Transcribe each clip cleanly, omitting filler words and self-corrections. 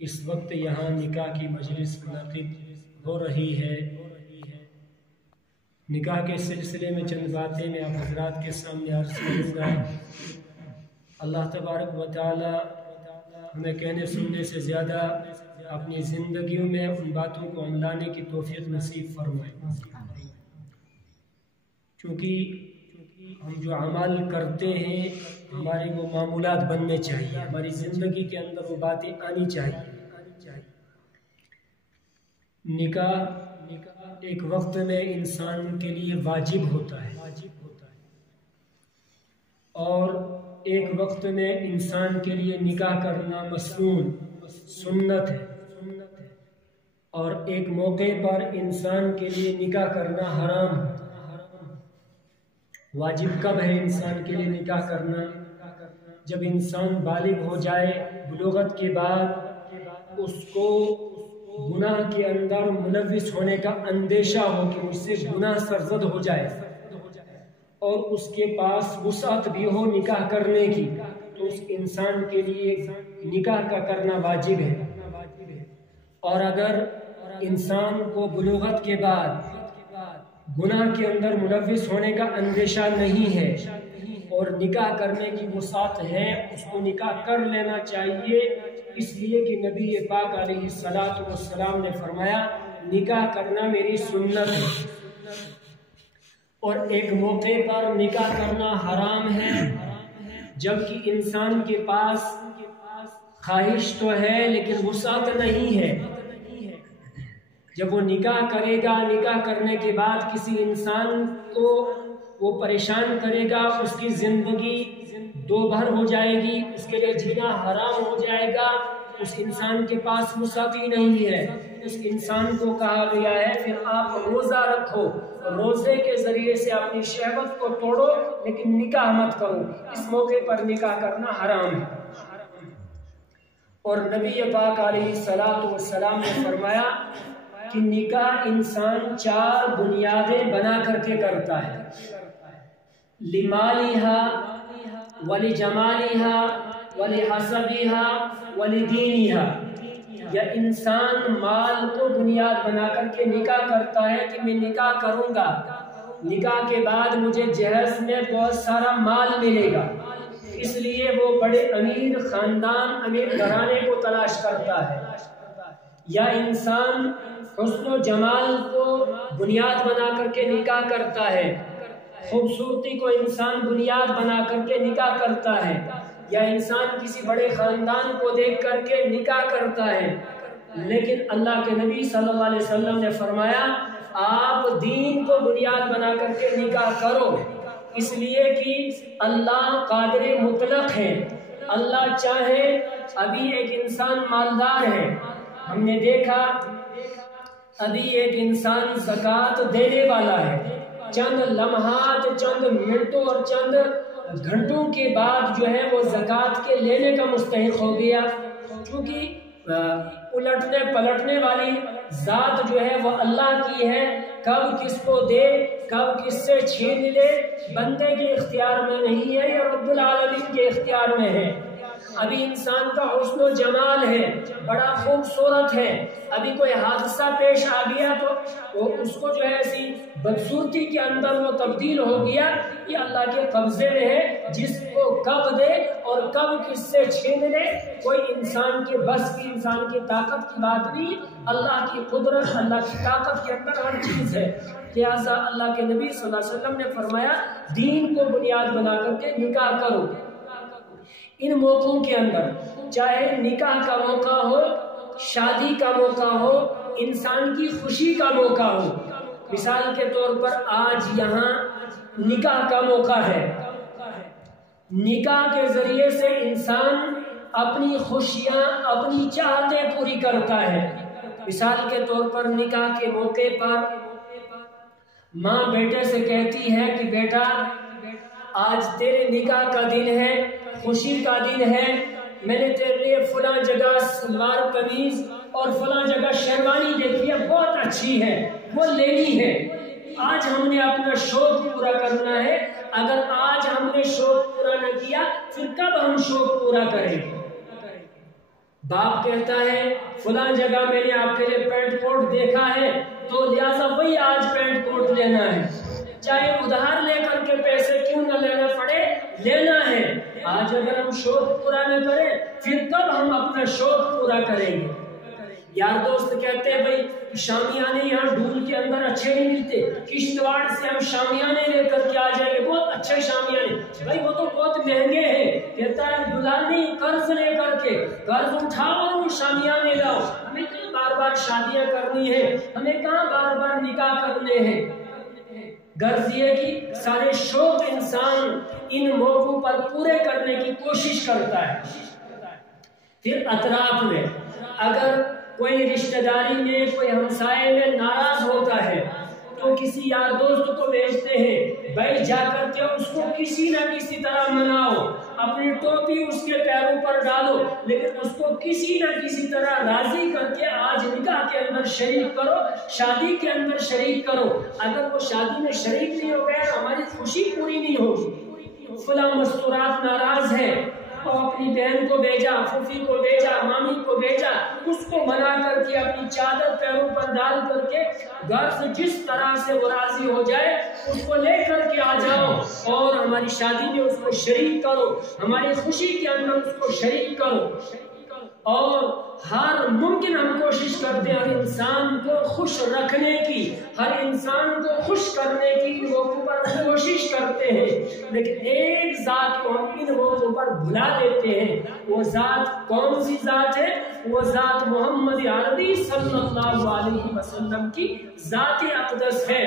اس وقت یہاں نکاح کی مجلس منعقد ہو رہی ہے۔ نکاح کے سلسلے میں چند باتیں میں آپ حضرات کے سامنے عرض کروں گا۔ اللہ تبارک و تعالی ہمیں کہنے سننے سے زیادہ اپنی زندگیوں میں ان باتوں کو عملانے کی توفیق نصیب فرمائے، چونکہ ہم جو عمل کرتے ہیں ہمارے وہ معمولات بننے چاہیے، ہماری زندگی کے اندر وہ باتیں آنی چاہیے۔ نکاح ایک وقت میں انسان کے لیے واجب ہوتا ہے اور ایک وقت میں انسان کے لیے نکاح کرنا مسنون سنت ہے، اور ایک موقع پر انسان کے لیے نکاح کرنا حرام ہے۔ واجب کب ہے انسان کے لیے نکاح کرنا؟ جب انسان بالغ ہو جائے، بلوغت کے بعد اس کو گناہ کے اندر ملوث ہونے کا اندیشہ ہو کہ مجھ سے گناہ سرزد ہو جائے، اور اس کے پاس وسعت بھی ہو نکاح کرنے کی، تو اس انسان کے لیے نکاح کا کرنا واجب ہے۔ اور اگر انسان کو بلوغت کے بعد گناہ کے اندر ملوث ہونے کا اندیشہ نہیں ہے اور نکاح کرنے کی وسعت ہے، اس کو نکاح کر لینا چاہیے، اس لیے کہ نبی پاک علیہ السلام نے فرمایا نکاح کرنا میری سنت ہے۔ اور ایک موقع پر نکاح کرنا حرام ہے جبکہ انسان کے پاس خواہش تو ہے لیکن وسعت نہیں ہے۔ جب وہ نکاح کرے گا، نکاح کرنے کے بعد کسی انسان کو وہ پریشان کرے گا، اس کی زندگی دو بھر ہو جائے گی، اس کے لیے جینا حرام ہو جائے گا، اس انسان کے پاس وسعت ہی نہیں ہے۔ اس انسان کو کہا گیا ہے پھر آپ روزہ رکھو، روزے کے ذریعے سے اپنی شہوت کو توڑو لیکن نکاح مت کرو۔ اس موقع پر نکاح کرنا حرام ہے۔ اور نبی پاک علیہ السلام نے فرمایا کہ نکاح انسان چار بنیادیں بنا کر کے کرتا ہے: لمالها ولجمالها ولحسبها ولدینها۔ یا انسان مال کو بنیاد بنا کر کے نکاح کرتا ہے کہ میں نکاح کروں گا، نکاح کے بعد مجھے جہیز میں بہت سارا مال ملے گا، اس لیے وہ بڑے امیر خاندان، امیر گھرانے کو تلاش کرتا ہے۔ یا انسان حسن و جمال کو بنیاد بنا کر کے نکاح کرتا ہے، خوبصورتی کو انسان بنیاد بنا کر کے نکاح کرتا ہے۔ یا انسان کسی بڑے خاندان کو دیکھ کر کے نکاح کرتا ہے۔ لیکن اللہ کے نبی صلی اللہ علیہ وسلم نے فرمایا آپ دین کو بنیاد بنا کر کے نکاح کرو، اس لیے کہ اللہ قادر مطلق ہے۔ اللہ چاہے ابھی ایک انسان مالدار ہے، ہم نے دیکھا ابھی ایک انسان زکوٰۃ دینے والا ہے، چند لمحات، چند منٹوں اور چند گھنٹوں کے بعد جو ہے وہ زکوٰۃ کے لینے کا مستحق ہو گیا، کیونکہ الٹنے پلٹنے والی ذات جو ہے وہ اللہ کی ہے، کب کس کو دے، کب کس سے چھین لے بندے کے اختیار میں نہیں ہے، یہ رب العالمین کے اختیار میں ہے۔ ابھی انسان کا حسن و جمال ہے، بڑا خوبصورت ہے، ابھی کوئی حادثہ پیش آ گیا تو وہ اس کو جو ہے ایسی بدصورتی کے اندر وہ تبدیل ہو گیا، یہ اللہ کے قبضے میں ہے، جس کو کب دے اور کب کس سے چھین لے کوئی انسان کے بس کی، انسان کی طاقت کی بات نہیں، اللہ کی قدرت، اللہ کی طاقت کے اندر ہر چیز ہے۔ لہٰذا اللہ کے نبی صلی اللہ علیہ وسلم نے فرمایا دین کو بنیاد بنا کر کے نکاح کرو۔ ان موقعوں کے اندر چاہے نکاح کا موقع ہو، شادی کا موقع ہو، انسان کی خوشی کا موقع ہو، مثال کے طور پر آج یہاں نکاح کا موقع ہے، نکاح کے ذریعے سے انسان اپنی خوشیاں، اپنی چاہتیں پوری کرتا ہے۔ مثال کے طور پر نکاح کے موقع پر ماں بیٹے سے کہتی ہے کہ بیٹا آج تیرے نکاح کا دن ہے، خوشی کا دن ہے، میں نے تیرے لیے فلاں جگہ سلوار قمیض اور فلاں جگہ شیروانی دیکھی ہے، بہت اچھی ہے، وہ لینی ہے، آج ہم نے اپنا شوق پورا کرنا ہے، اگر آج ہم نے شوق پورا نہ کیا پھر کب ہم شوق پورا کریں گے؟ باپ کہتا ہے فلاں جگہ میں نے آپ کے لیے پینٹ کوٹ دیکھا ہے تو لہٰذا وہی آج پینٹ کوٹ لینا ہے، چاہے ادھار لے کر کے پیسے کیوں نہ لینا پڑے، لینا ہے۔ آج اگر ہم شوق پورا نہ کریں پھر کب ہم اپنا شوق پورا کریں گے؟ یار دوست کہتے ہیں بھائی شامیانے یہاں ڈھول کے اندر اچھے نہیں ملتے، کشتواڑ سے ہم شامیانے لے کر کے آ جائیں گے، بہت اچھے شامیانے، بھائی وہ تو بہت مہنگے ہیں۔ کہتا ہے دلہنی قرض لے کر کے قرض اٹھاؤ اور وہ شامیانے لاؤ، ہمیں کہاں بار بار شادیاں کرنی ہے، ہمیں کہاں بار بار نکاح کرنے ہیں۔ غرض یہ کہ سارے شوق انسان ان موقعوں پر پورے کرنے کی کوشش کرتا ہے۔ پھر اطراف میں اگر کوئی رشتہ داری میں کوئی ہمسائے میں ناراض ہوتا ہے تو کسی یار دوست کو بھیجتے ہیں، بھائی جا کر کے اس کو کسی نہ کسی طرح مناؤ، اپنی ٹوپی اس کے پیروں پر ڈالو، لیکن اس کو کسی نہ کسی طرح راضی کر کے آج نکاح کے اندر شریک کرو، شادی کے اندر شریک کرو۔ اگر وہ شادی میں شریک نہیں ہو گیا ہماری خوشی پوری نہیں ہوگی۔ فلاں مستورات ناراض ہے، اور اپنی بہن کو بھیجا، پھوپھی کو بھیجا، مامی کو بھیجا، اس کو منا کر کے اپنی چادر پیروں پر ڈال کر کے گھر سے جس طرح سے وہ راضی ہو جائے اس کو لے کر کے آ جاؤ اور ہماری شادی میں اس کو شریک کرو، ہماری خوشی کے اندر اس کو شریک کرو۔ اور ہر ممکن ہم کوشش کرتے ہیں ہر انسان کو خوش رکھنے کی، ہر انسان کو خوش کرنے کی موقعوں پر کوشش کرتے ہیں، لیکن ایک ذات کو ہم ان موقعوں پر بھلا دیتے ہیں۔ وہ ذات کون سی ذات ہے؟ وہ ذات محمد عربی صلی اللہ علیہ وسلم کی ذات اقدس ہے،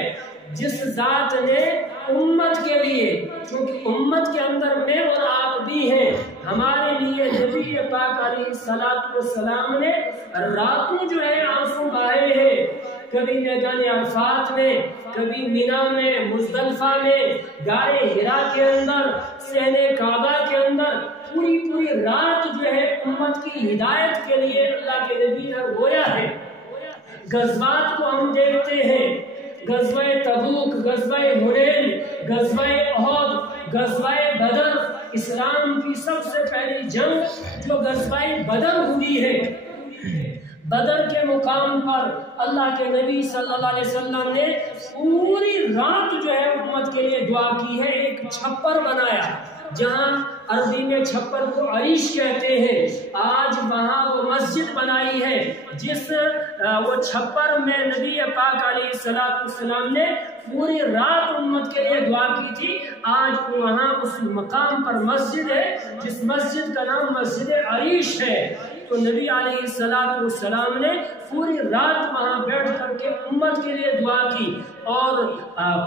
جس ذات نے امت کے لیے، چونکہ امت کے اندر میں اور آپ بھی ہیں، ہمارے لیے نبی پاک علیہ السلام نے راتوں جو ہے آنسو بہائے ہیں، کبھی میدان عرفات میں، کبھی مینا میں، مزدلفہ میں، غار حرا کے اندر، صحن کعبہ کے اندر، پوری رات جو ہے امت کی ہدایت کے لیے اللہ کے نبی نے رویا ہے۔ غزوات کو ہم دیکھتے ہیں، غزوہ تبوک، غزوہ حنین، غزوہ احد، غزوہ بدر، اسلام کی سب سے پہلی جنگ جو غزوہ بدر ہوئی ہے، بدر کے مقام پر اللہ کے نبی صلی اللہ علیہ وسلم نے پوری رات جو ہے امت کے لیے دعا کی ہے، ایک چھپر بنایا، جہاں عربی میں چھپر کو عریش کہتے ہیں، آج وہاں وہ مسجد بنائی ہے، جس وہ چھپر میں نبی پاک علیہ السلام نے پوری رات امت کے لیے دعا کی تھی۔ آج وہاں اس مقام پر مسجد ہے، جس مسجد کا نام مسجد عریش ہے۔ تو نبی علیہ السلام نے پوری رات وہاں بیٹھ کر کے امت کے لیے دعا کی اور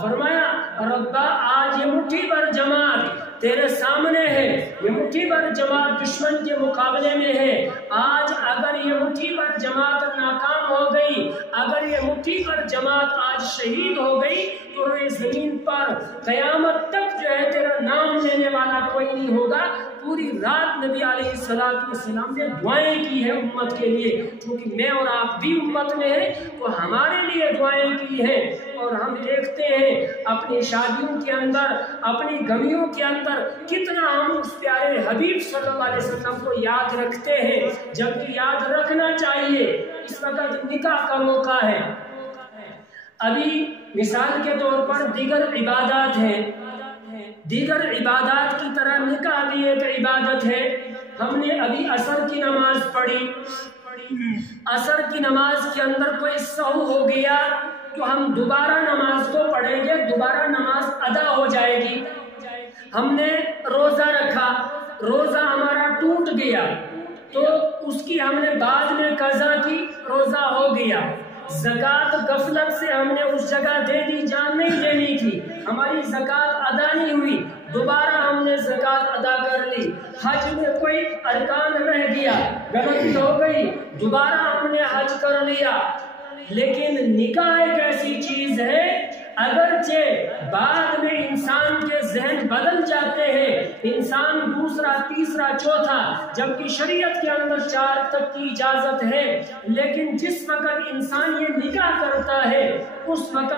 فرمایا ربا آج یہ مٹھی بھر جماعت تیرے سامنے ہے، یہ مٹھی بھر جماعت دشمن کے مقابلے میں ہے، آج اگر یہ مٹھی بھر جماعت ناکام ہو گئی، اگر یہ مٹھی بھر جماعت آج شہید ہو گئی تو روئے زمین پر قیامت تک جو ہے تیرا نام لینے والا کوئی نہیں ہوگا۔ پوری رات نبی علیہ السلام نے دعائیں کی ہے امت کے لیے، کیونکہ میں اور آپ بھی امت میں ہیں تو ہمارے لیے دعائیں کی ہیں۔ اور ہم دیکھتے ہیں اپنی شادیوں کے اندر، اپنی غمیوں کے اندر کتنا ہم اس پیارے حبیب صلی اللہ علیہ وسلم کو یاد رکھتے ہیں، جبکہ یاد رکھنا چاہیے۔ اس وقت نکاح کا موقع ہے، ابھی مثال کے طور پر دیگر عبادات ہیں، دیگر عبادات کی طرح نکاح بھی ایک عبادت ہے۔ ہم نے ابھی عصر کی نماز پڑھی، عصر کی نماز کے اندر کوئی سہو ہو گیا تو ہم دوبارہ نماز کو پڑھیں گے، دوبارہ نماز ادا ہو جائے گی۔ ہم نے روزہ رکھا، روزہ ہمارا ٹوٹ گیا تو اس کی ہم نے بعد میں قضا کی، روزہ ہو گیا۔ زکوٰۃ غفلت سے ہم نے اس جگہ دے دی جہاں نہیں دینی تھی، ہماری زکوٰۃ ادا نہیں ہوئی، دوبارہ ہم نے زکوٰۃ ادا کر لی۔ حج میں کوئی ارکان رہ گیا، غلطی ہو گئی، دوبارہ ہم نے حج کر لیا۔ لیکن نکاح ایک ایسی چیز ہے اگرچہ بعد میں انسان کے ذہن بدل جاتے ہیں، انسان دوسرا تیسرا چوتھا، جبکہ شریعت کے اندر 4 تک کی اجازت ہے، لیکن جس وقت انسان یہ نکاح کرتا ہے اس وقت